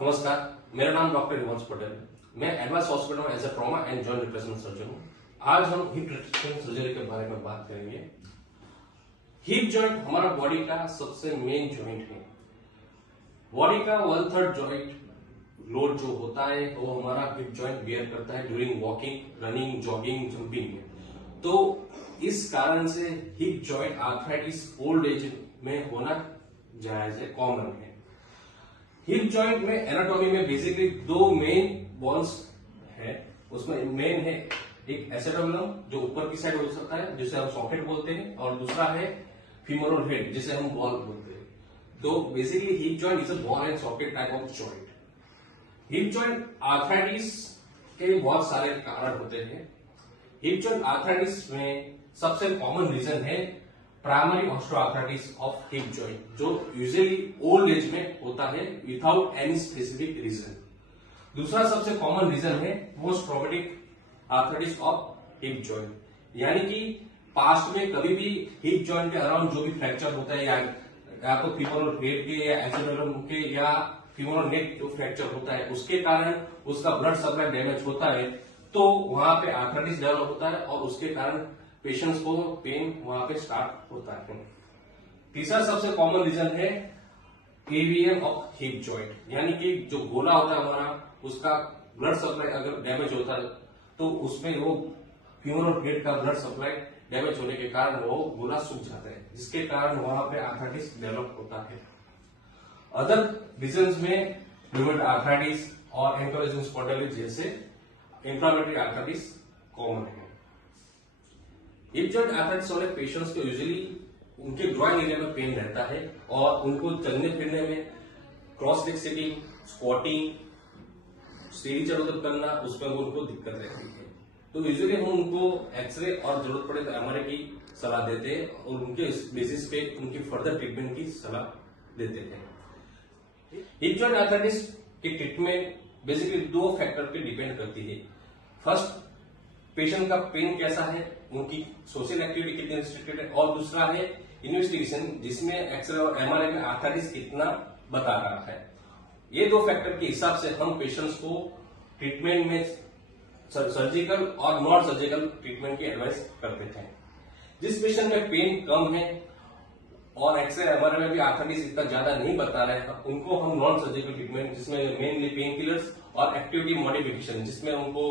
नमस्कार, मेरा नाम डॉक्टर हिमांशु पटेल। मैं एडवांस हॉस्पिटल में as a trauma and joint replacement surgeon हूँ। आज हम हिप रिप्लेसमेंट सर्जरी के बारे में बात करेंगे। हिप जॉइंट हमारा बॉडी का सबसे मेन जॉइंट है। बॉडी का 1/3 जॉइंट लोड जो होता है वो हमारा हिप जॉइंट बियर करता है during walking, running, jogging, jumping में। तो इस कारण से hip joint arthritis old age में होना जायज है, कॉमन है। हिप जॉइंट में एनाटॉमी में बेसिकली दो मेन बोन्स है। उसमें मेन है एक एसेटोमिनम जो ऊपर की साइड हो सकता है जिसे हम सॉकेट बोलते हैं, और दूसरा है फीमोरल हेड जिसे हम बॉल बोलते हैं। तो basically hip joint is a ball and socket type of joint. Hip joint arthritis के बहुत सारे कारण होते हैं। हिप जॉइंट आर्थराइटिस में सबसे कॉमन रीजन है primary osteoarthritis of hip joint, जो यूजुअली ओल्ड एज में होता है विदाउट एनी स्पेसिफिक रीजन। दूसरा सबसे कॉमन रीजन है post traumatic arthritis of hip joint, यानी कि पास्ट में कभी भी हिप जॉइंट के अराउंड जो भी फ्रैक्चर होता है या तो फीमोरल हेड के या एसेटोमिनम के या फीमोरल नेक जो फ्रैक्चर होता है उसके कारण उसका ब्लड सप्लाई डैमेज होता है, तो वहां पे आर्थराइटिस डेवलप होता है और उसके कारण पेशेंट्स को पेन वहां पे स्टार्ट होता है। तीसरा सबसे कॉमन रीजन है एवीएम ऑफ हिप जॉइंट, यानी कि जो गोला होता है हमारा उसका ब्लड सप्लाई अगर डैमेज होता है तो उसमें वो फीमोरल हेड का ब्लड सप्लाई डैमेज होने के कारण वो गोला सूख जाता है, जिसके कारण वहां पे आर्थराइटिस डेवलप होता है। अदर रीजन में रूमेटॉइड आर्थराइटिस और एंकिलोजिंग स्पॉन्डिलोसिस जैसे इंफ्लेमेटरी आर्थराइटिस कॉमन है। हिप जॉइंट आर्थराइटिस वाले पेशेंट्स को यूजुअली उनके ग्रॉइन एरिया में पेन रहता है और उनको चलने फिरने में, क्रॉस लेग सिटिंग, स्क्वाटिंग, सीढ़ी चढ़-उतर करना, उसमें उनको दिक्कत रहती है। तो यूजुअली हम उनको एक्सरे और जरूरत पड़े तो एमआरआई की सलाह देते हैं और उनके बेसिस पे उनकी फर्दर ट्रीटमेंट की सलाह देते हैं। हिप जॉइंट आर्थराइटिस की ट्रीटमेंट बेसिकली दो फैक्टर पे डिपेंड करती है। फर्स्ट, पेशेंट का पेन कैसा है, उनकी सोशल एक्टिविटी कितनी रिस्ट्रिक्टेड है, और दूसरा है इन्वेस्टिगेशन जिसमें एक्सरे और एमआरआई में आर्थराइटिस कितना बता रहा है। ये दो फैक्टर के हिसाब से हम पेशेंट्स को ट्रीटमेंट में सर्जिकल और नॉन सर्जिकल ट्रीटमेंट की एडवाइस करते हैं। जिस पेशेंट में पेन कम है और एक्सरे एमआरआई में भी आर्थराइटिस इतना ज्यादा नहीं बता रहे हैं, उनको हम नॉन सर्जिकल ट्रीटमेंट जिसमें मेनली पेन किलर्स और एक्टिविटी मॉडिफिकेशन जिसमें उनको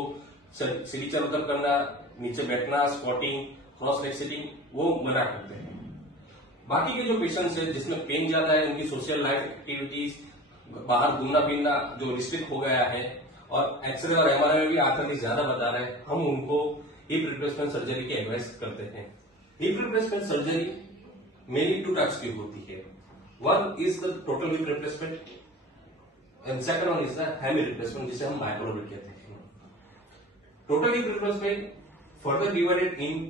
सीढ़ी चढ़-उतर करना, नीचे बैठना, स्क्वाटिंग, क्रॉस लेग सिटिंग, वो मना करते हैं। बाकी के जो पेशेंट्स हैं जिसमें पेन ज्यादा है, उनकी सोशल लाइफ एक्टिविटीज, बाहर घूमना फिरना जो रिस्ट्रिक्ट हो गया है और एक्सरे और एमआरआई में भी आर्थराइटिस ज्यादा बता रहे हैं, हम उनको हिप रिप्लेसमेंट सर्जरी की एडवाइस करते हैं। Hip replacement surgery mainly 2 types की होती है। One is the total hip replacement and second one is the hemi replacement जिसे हम माइक्रोबिट कहते हैं। Total hip replacement further divided in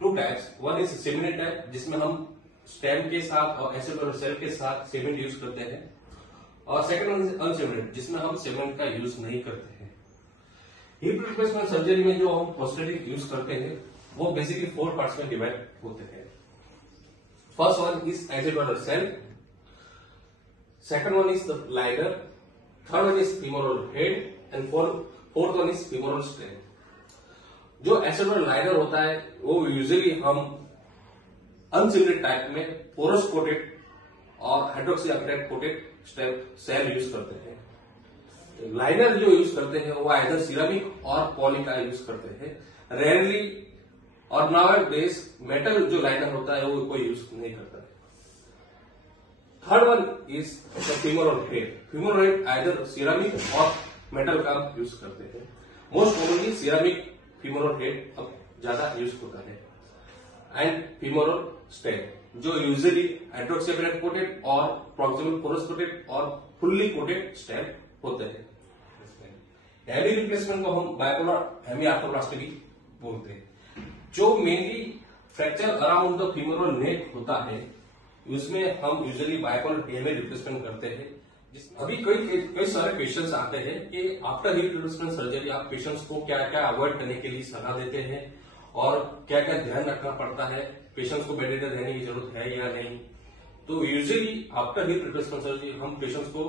2 types. One is segment type जिसमें हम स्टेम के साथ और एसेटोमिनल सेल के साथ सेगमेंट यूज करते हैं, और सेकंड वन इज अनसेगमेंटेड जिसमें हम सेगमेंट का यूज नहीं करते हैं। हिप रिप्लेसमेंट सर्जरी में जो हम प्रोस्थेटिक यूज करते हैं वो बेसिकली 4 पार्ट्स में डिवाइड होते हैं। First one is acetabular shell, second one is the liner, third one is femoral head and fourth one is femoral stem. जो एसेटोमिनल लाइनर होता है वो यूजुअली हम अनसिमेट्रिक टाइप में पोरस कोटेड और hydroxyapatite coated stem shell use करते हैं। Liner जो यूज करते हैं वो आइदर सिरेमिक और पॉली का यूज करते हैं। रेयरली और नाउअडेज मेटल जो लाइनर होता है वो कोई यूज नहीं करता है। Third one is femoral head. Femoral head either ceramic और मेटल का यूज करते हैं। Most commonly ceramic femoral head अब ज्यादा यूज होता है। एंड फीमोरल स्टेम जो यूजुअली हाइड्रोक्सीआपेटाइट कोटेड और प्रॉक्सिमल पोरस कोटेड और फुल्ली कोटेड स्टेम होते हैं। हेमी रिप्लेसमेंट को हम बाइपोलर हेमी आर्थोप्लास्टी भी बोलते हैं। जो mainly fracture around the femoral neck होता है उसमें हम यूजुअली बाइपोलर हेमी रिप्लेसमेंट करते हैं। अभी कई सारे पेशेंट्स आते हैं कि आफ्टर हिप रिप्लेसमेंट सर्जरी आप पेशेंट्स को क्या क्या अवॉइड करने के लिए सलाह देते हैं और क्या क्या ध्यान रखना पड़ता है, पेशेंट्स को बेड रेस्ट रहने की जरूरत है या नहीं। तो usually after hip replacement surgery हम पेशेंट्स को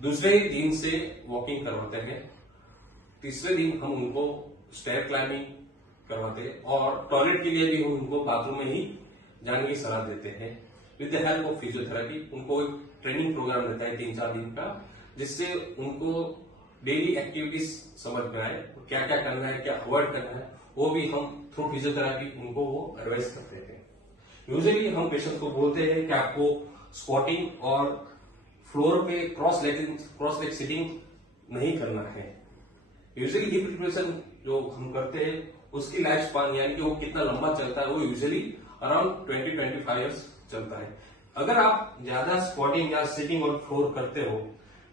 दूसरे दिन से वॉकिंग करवाते हैं, तीसरे दिन हम उनको स्टेयर क्लाइंबिंग करवाते हैं और टॉयलेट के लिए भी हम उनको बाथरूम में ही जाने की सलाह देते हैं with the help of physiotherapy. उनको एक ट्रेनिंग प्रोग्राम रहता है 3-4 दिन का, जिससे उनको डेली एक्टिविटीज समझ में आए, क्या क्या करना है, क्या अवॉइड करना है, वो भी हम थ्रू फिजियोथेरेपी उनको वो एडवाइस करते हैं। यूजुअली हम पेशेंट को बोलते हैं कि आपको स्क्वाटिंग और फ्लोर पे क्रॉस लेग सिटिंग नहीं करना है। यूजुअली हिप रिप्लेसमेंट जो हम करते हैं उसकी लाइफ स्पान यानी कि वो कितना लंबा चलता है वो यूजुअली अराउंड 20-25 ईयर्स चलता है। अगर आप ज्यादा स्क्वाटिंग या सिटिंग और फ्लोर करते हो,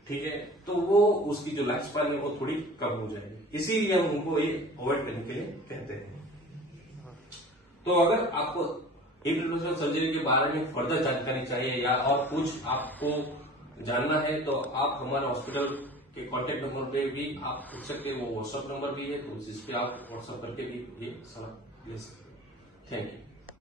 ठीक है, तो वो उसकी जो लाइफ स्पान है वो थोड़ी कम हो जाएगी, इसीलिए हम उनको ये अवॉइड करने के लिए कहते हैं। तो अगर आपको हिप रिप्लेसमेंट सर्जरी के बारे में फर्दर जानकारी चाहिए या और कुछ आपको जानना है तो आप हमारे हॉस्पिटल के कॉन्टेक्ट नंबर पे भी आप पूछ सकते हैं, वो व्हाट्सएप नंबर भी है, तो जिस पे आप व्हाट्सएप करके भी ये सलाह ले सकते हैं। Thank you.